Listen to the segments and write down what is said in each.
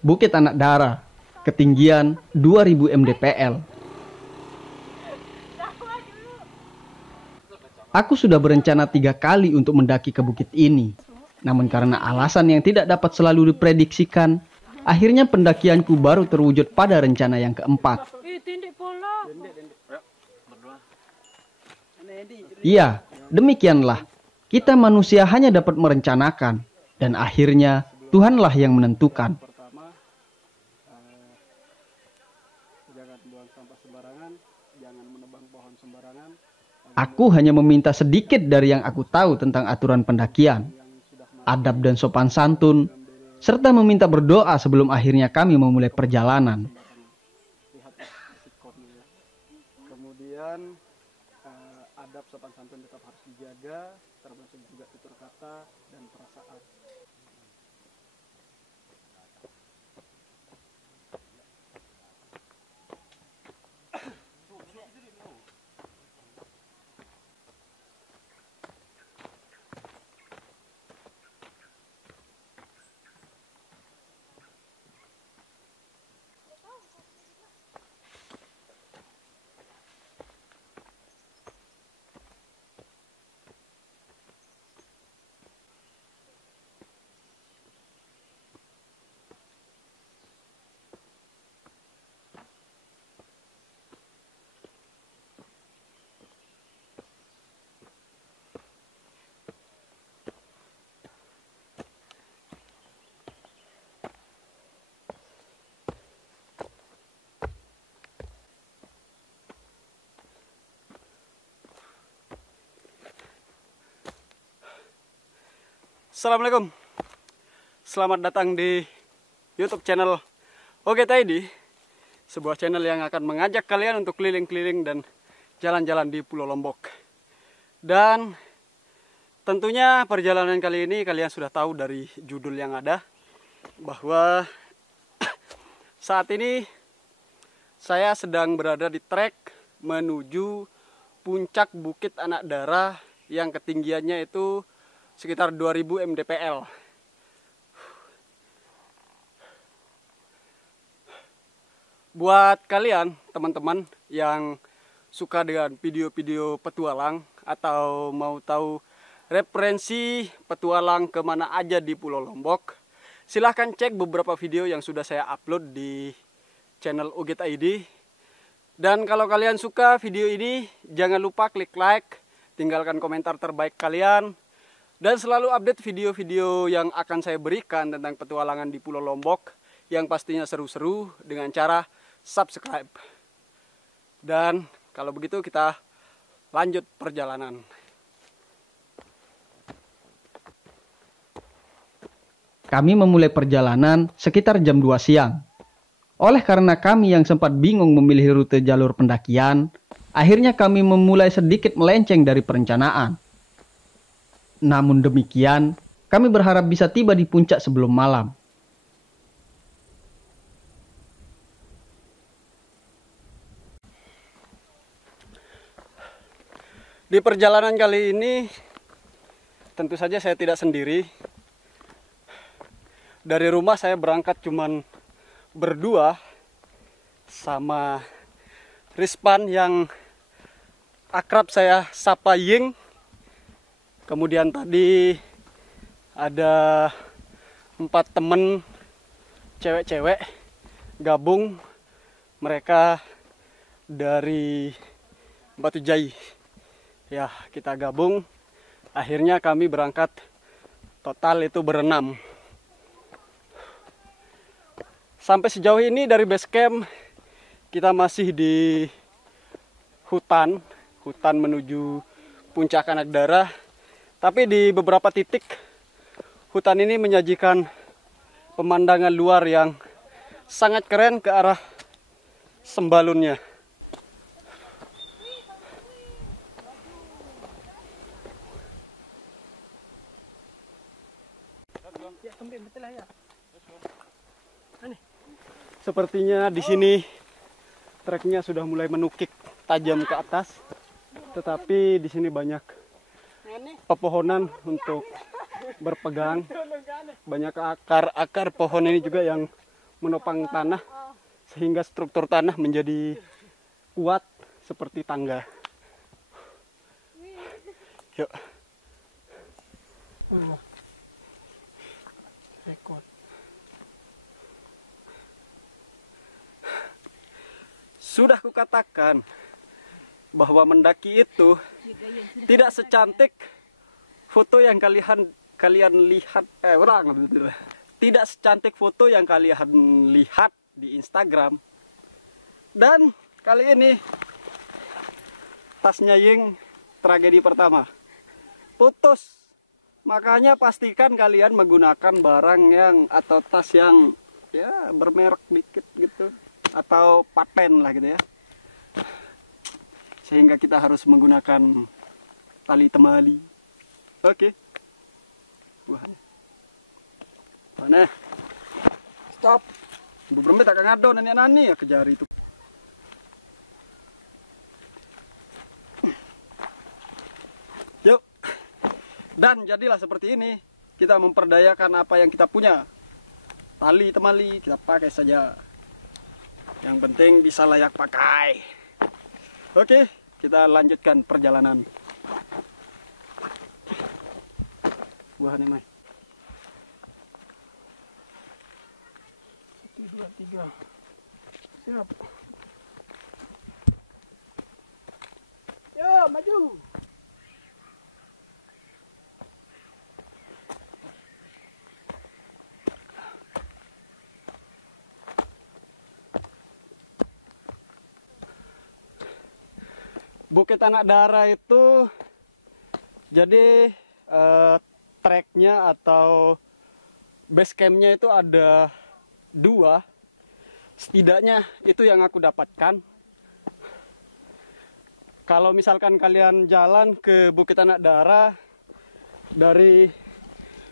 Bukit Anak Dara, ketinggian 2000 mdpl. Aku sudah berencana 3 kali untuk mendaki ke bukit ini. Namun karena alasan yang tidak dapat selalu diprediksikan, akhirnya pendakianku baru terwujud pada rencana yang keempat. Iya, demikianlah. Kita manusia hanya dapat merencanakan, dan akhirnya Tuhanlah yang menentukan. Jangan buang sampah sembarangan, jangan menebang pohon sembarangan. Aku hanya meminta sedikit dari yang aku tahu tentang aturan pendakian, adab dan sopan santun, serta meminta berdoa sebelum akhirnya kami memulai perjalanan. Kemudian adab sopan santun tetap harus dijaga, termasuk juga tutur kata dan perasaan. Assalamualaikum, selamat datang di YouTube channel Ogeta ID, sebuah channel yang akan mengajak kalian untuk keliling-keliling dan jalan-jalan di Pulau Lombok. Dan tentunya perjalanan kali ini kalian sudah tahu dari judul yang ada, bahwa saat ini saya sedang berada di trek menuju puncak Bukit Anak Dara yang ketinggiannya itu sekitar 2000 mdpl. Buat kalian teman-teman yang suka dengan video-video petualang atau mau tahu referensi petualang kemana aja di Pulau Lombok, silahkan cek beberapa video yang sudah saya upload di channel Ogeta ID. Dan kalau kalian suka video ini, jangan lupa klik like, tinggalkan komentar terbaik kalian, dan selalu update video-video yang akan saya berikan tentang petualangan di Pulau Lombok yang pastinya seru-seru dengan cara subscribe. Dan kalau begitu kita lanjut perjalanan. Kami memulai perjalanan sekitar jam 2 siang. Oleh karena kami yang sempat bingung memilih rute jalur pendakian, akhirnya kami memulai sedikit melenceng dari perencanaan. Namun demikian, kami berharap bisa tiba di puncak sebelum malam. Di perjalanan kali ini, tentu saja saya tidak sendiri. Dari rumah saya berangkat cuman berdua sama Rispan yang akrab saya sapa Ying. Kemudian tadi ada 4 temen cewek-cewek gabung, mereka dari Batu Jai. Ya, kita gabung, akhirnya kami berangkat total itu berenam. Sampai sejauh ini dari base camp kita masih di hutan menuju puncak Anak Dara. Tapi di beberapa titik hutan ini menyajikan pemandangan luar yang sangat keren ke arah Sembalunnya. Sepertinya di sini treknya sudah mulai menukik tajam ke atas, tetapi di sini banyak pepohonan untuk berpegang. Banyak akar-akar pohon ini juga yang menopang tanah sehingga struktur tanah menjadi kuat seperti tangga. Yuk. Rekod. Sudah kukatakan bahwa mendaki itu tidak secantik foto yang kalian lihat tidak secantik foto yang kalian lihat di Instagram. Dan kali ini tasnya Ying tragedi pertama putus. Makanya pastikan kalian menggunakan barang yang atau tas yang ya bermerek dikit gitu, atau paten lah gitu ya. Sehingga kita harus menggunakan tali temali. Oke. Buahnya. Mana? Stop. Beberapa tak ngado nani ya kejar itu. Yuk. Dan jadilah seperti ini. Kita memperdayakan apa yang kita punya. Tali temali kita pakai saja. Yang penting bisa layak pakai. Oke, kita lanjutkan perjalanan. Buahnya Mai. 1, 2, 3. Siap. Yo, maju. Bukit Anak Dara itu jadi treknya atau base campnya itu ada 2, setidaknya itu yang aku dapatkan. Kalau misalkan kalian jalan ke Bukit Anak Dara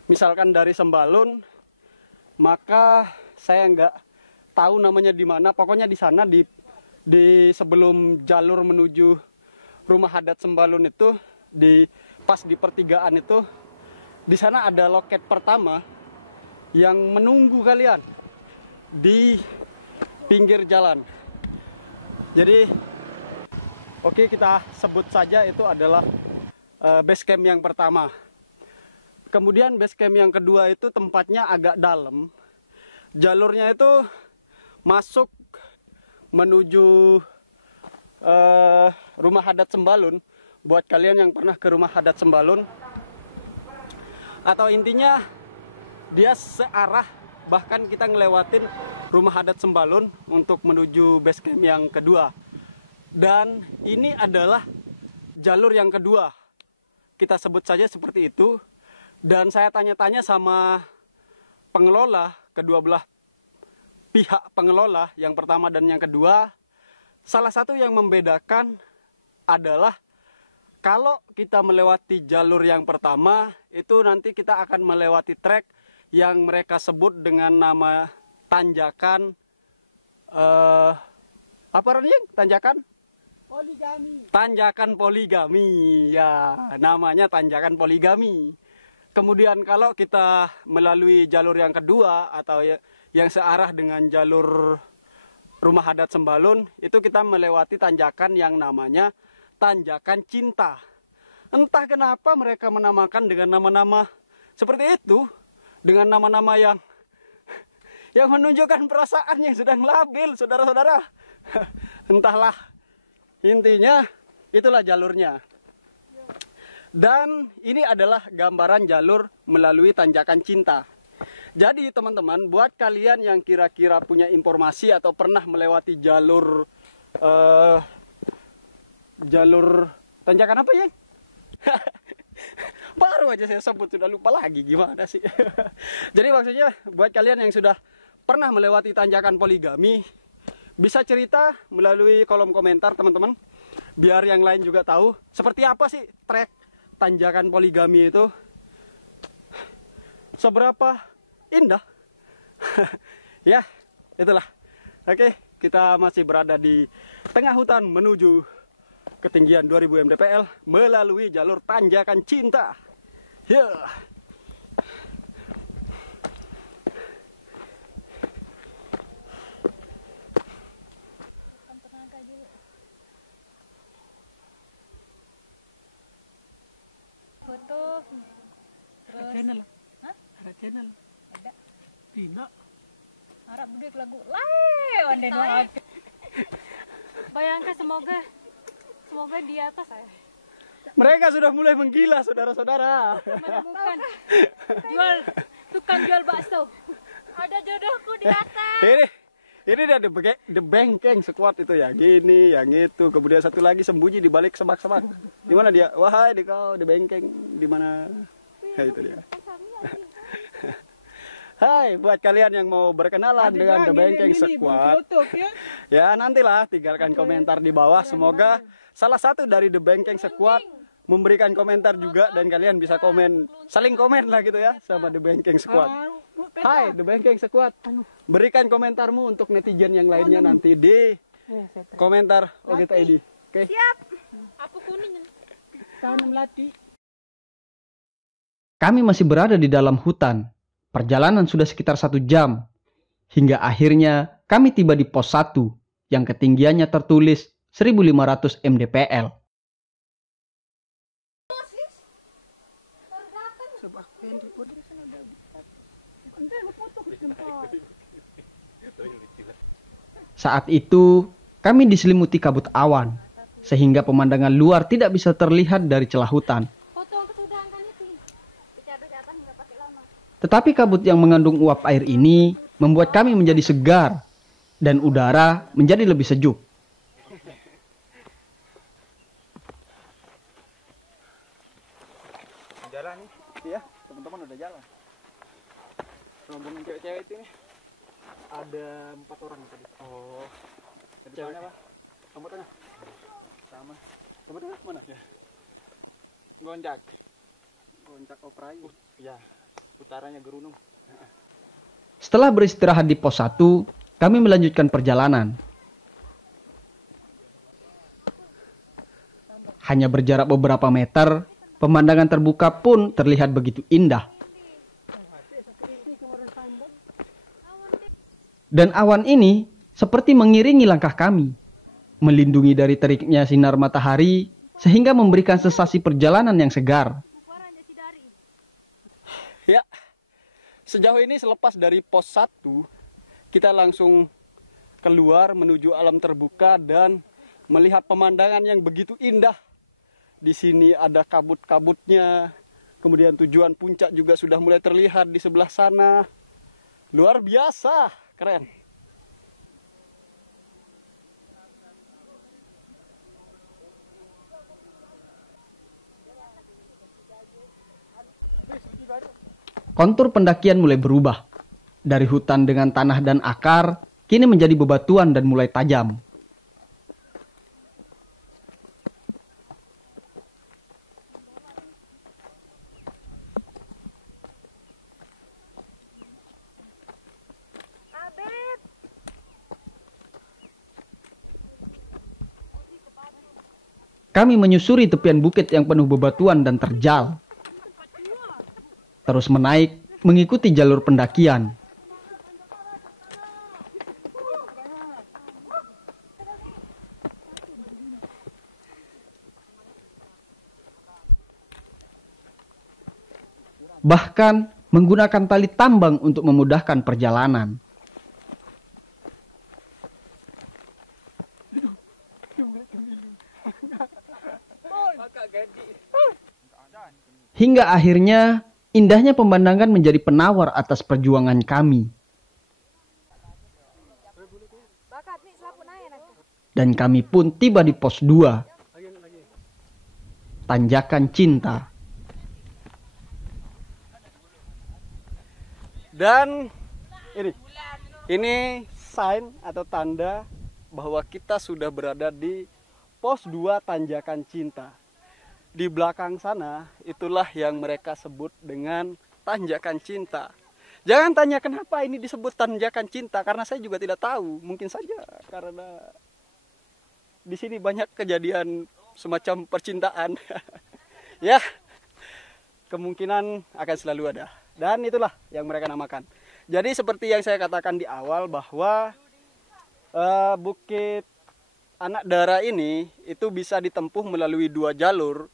misalkan dari Sembalun, maka saya nggak tahu namanya di mana. Pokoknya di sana di sebelum jalur menuju Rumah Adat Sembalun itu, pas di pertigaan itu, di sana ada loket pertama yang menunggu kalian di pinggir jalan. Jadi oke, kita sebut saja itu adalah base camp yang pertama. Kemudian base camp yang kedua itu tempatnya agak dalam. Jalurnya itu masuk menuju Rumah Adat Sembalun. Buat kalian yang pernah ke Rumah Adat Sembalun, atau intinya dia searah, bahkan kita ngelewatin Rumah Adat Sembalun untuk menuju base camp yang kedua. Dan ini adalah jalur yang kedua, kita sebut saja seperti itu. Dan saya tanya-tanya sama pengelola, kedua belah pihak pengelola, yang pertama dan yang kedua. Salah satu yang membedakan adalah kalau kita melewati jalur yang pertama, itu nanti kita akan melewati trek yang mereka sebut dengan nama tanjakan apa namanya? Tanjakan? Poligami. Tanjakan poligami. Ya, namanya tanjakan poligami. Kemudian kalau kita melalui jalur yang kedua atau yang searah dengan jalur Rumah Adat Sembalun, itu kita melewati tanjakan yang namanya Tanjakan Cinta. Entah kenapa mereka menamakan dengan nama-nama seperti itu, dengan nama-nama yang menunjukkan perasaan yang sedang labil, saudara-saudara. Entahlah, intinya itulah jalurnya. Dan ini adalah gambaran jalur melalui Tanjakan Cinta. Jadi teman-teman, buat kalian yang kira-kira punya informasi atau pernah melewati jalur tanjakan apa ya? Baru aja saya sebut, sudah lupa lagi gimana sih. Jadi maksudnya buat kalian yang sudah pernah melewati tanjakan poligami, bisa cerita melalui kolom komentar teman-teman, biar yang lain juga tahu seperti apa sih trek tanjakan poligami itu, seberapa indah. Ya, itulah. Oke, kita masih berada di tengah hutan menuju ketinggian 2000 mdpl melalui jalur Tanjakan Cinta. Ya. channel. Hah? Ada channel. Ada. Tidak. Harap budek lagu. Lai, wande doa. Bayangkan semoga di atas saya. Mereka sudah mulai menggila, saudara-saudara. Menemukan tukang jual bakso. Ada jodohku di atas. Ini dia the bengkeng sekuat itu ya. Gini, yang itu. Kemudian satu lagi sembunyi di balik semak-semak. Di mana dia? Wahai di kau, the bengkeng. Di mana? Ya, itu dia. Hai, buat kalian yang mau berkenalan dengan The Bengkeng Squad, ya nantilah tinggalkan komentar di bawah. Semoga salah satu dari The Bengkeng Squad memberikan komentar juga dan kalian bisa komen, saling komen lah gitu ya sama The Bengkeng Squad. Hai The Bengkeng Squad, berikan komentarmu untuk netizen yang lainnya nanti di komentar OGTID. Oke. Siap. Aku kuning. Kami masih berada di dalam hutan. Perjalanan sudah sekitar 1 jam. Hingga akhirnya kami tiba di pos 1 yang ketinggiannya tertulis 1500 mdpl. Saat itu kami diselimuti kabut awan sehingga pemandangan luar tidak bisa terlihat dari celah hutan. Tetapi kabut yang mengandung uap air ini membuat kami menjadi segar dan udara menjadi lebih sejuk. Jalan nih, ya teman-teman udah jalan. Rombongan cewek-cewek itu nih ada 4 orang tadi. Oh, cewek apa? Kamu tengah? Sama. Kamu tengah mana ya? Gonjak Oprai. Ya. Utaranya Gerunung. Setelah beristirahat di pos 1, kami melanjutkan perjalanan. Hanya berjarak beberapa meter, pemandangan terbuka pun terlihat begitu indah. Dan awan ini seperti mengiringi langkah kami, melindungi dari teriknya sinar matahari, sehingga memberikan sensasi perjalanan yang segar. Ya, sejauh ini selepas dari pos 1, kita langsung keluar menuju alam terbuka dan melihat pemandangan yang begitu indah. Di sini ada kabut-kabutnya, kemudian tujuan puncak juga sudah mulai terlihat di sebelah sana. Luar biasa, keren. Kontur pendakian mulai berubah. Dari hutan dengan tanah dan akar, kini menjadi bebatuan dan mulai tajam. Kami menyusuri tepian bukit yang penuh bebatuan dan terjal. Terus menaik mengikuti jalur pendakian. Bahkan menggunakan tali tambang untuk memudahkan perjalanan. Hingga akhirnya indahnya pemandangan menjadi penawar atas perjuangan kami. Dan kami pun tiba di pos 2. Tanjakan Cinta. Dan ini sign atau tanda bahwa kita sudah berada di pos 2 Tanjakan Cinta. Di belakang sana itulah yang mereka sebut dengan Tanjakan Cinta. Jangan tanya kenapa ini disebut Tanjakan Cinta, karena saya juga tidak tahu. Mungkin saja karena di sini banyak kejadian semacam percintaan. Ya, kemungkinan akan selalu ada. Dan itulah yang mereka namakan. Jadi seperti yang saya katakan di awal bahwa Bukit Anak Dara ini itu bisa ditempuh melalui 2 jalur.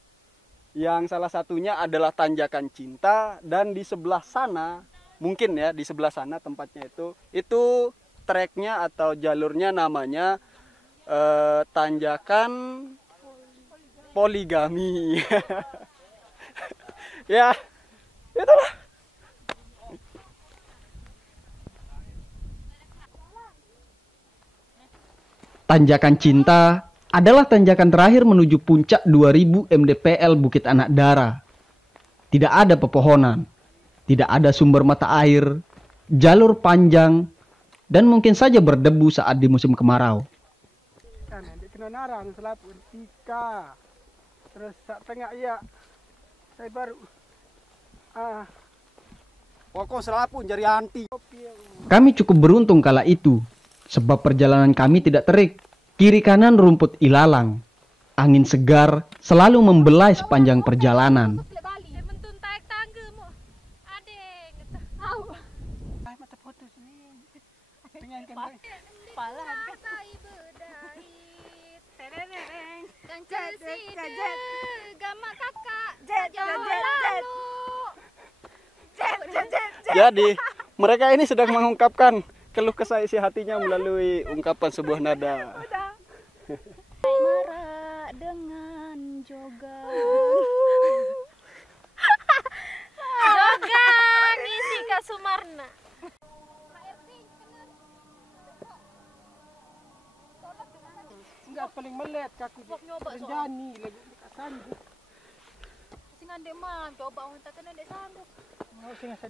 Yang salah satunya adalah Tanjakan Cinta, dan di sebelah sana, mungkin ya di sebelah sana tempatnya itu treknya atau jalurnya namanya Tanjakan Poligami. Ya, itulah. Tanjakan Cinta adalah tanjakan terakhir menuju puncak 2000 mdpl Bukit Anak Dara. Tidak ada pepohonan, tidak ada sumber mata air, jalur panjang, dan mungkin saja berdebu saat di musim kemarau. Di kena narang selapun tika. Terus sak tengah iya. Saya baru Pokok selapun jari anti. Kami cukup beruntung kala itu, sebab perjalanan kami tidak terik. Kiri kanan rumput ilalang. Angin segar selalu membelai sepanjang perjalanan. Mentun taik tangga mo. Adeng. Au. ay mata putus ni. Tingnan kan. Palan ka tay bedait. Tereng. Kang cesi gama kakak. Jadi mereka ini sedang mengungkapkan keluh kesah isi hatinya melalui ungkapan sebuah nada. Marah dengan jogang. Jogang isi Kak Sumarna. Enggak paling melet kaku. Renjani lagi sanggup. Sing andek mah coba orang tak kena dek sanggup.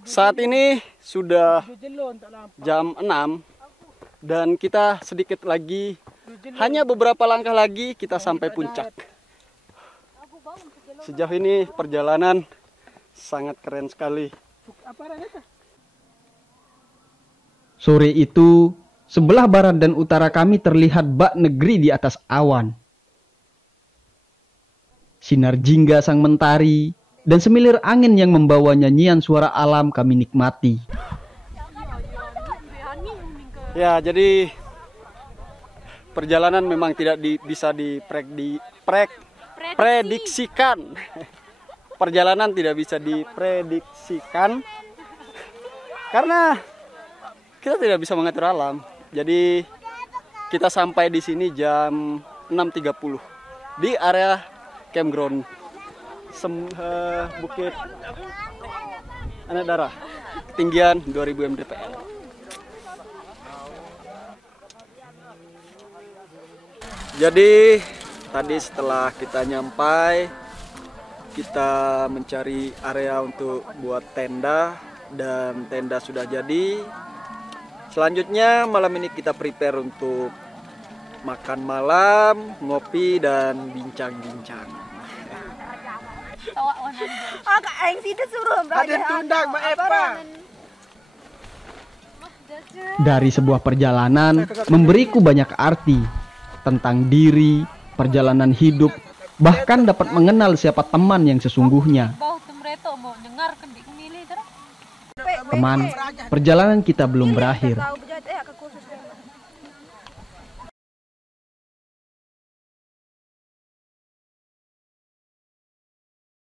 Saat ini sudah Jelon tak lampu. jam 6 dan kita sedikit lagi, hanya beberapa langkah lagi kita sampai puncak. Sejauh ini perjalanan sangat keren sekali. Apa rasanya? Sore itu, sebelah barat dan utara kami terlihat bak negeri di atas awan. Sinar jingga sang mentari dan semilir angin yang membawa nyanyian suara alam kami nikmati. Ya, jadi perjalanan memang tidak bisa diprediksikan. Perjalanan tidak bisa diprediksikan karena kita tidak bisa mengatur alam. Jadi kita sampai di sini jam 6.30 di area campground Bukit Anak Dara, ketinggian 2000 mdpl. Jadi tadi setelah kita nyampai, kita mencari area untuk buat tenda dan tenda sudah jadi. Selanjutnya malam ini kita prepare untuk makan malam, ngopi dan bincang-bincang. Ada tundang Mbak Epa. Dari sebuah perjalanan memberiku banyak arti tentang diri, perjalanan hidup, bahkan dapat mengenal siapa teman yang sesungguhnya. Teman, perjalanan kita belum berakhir.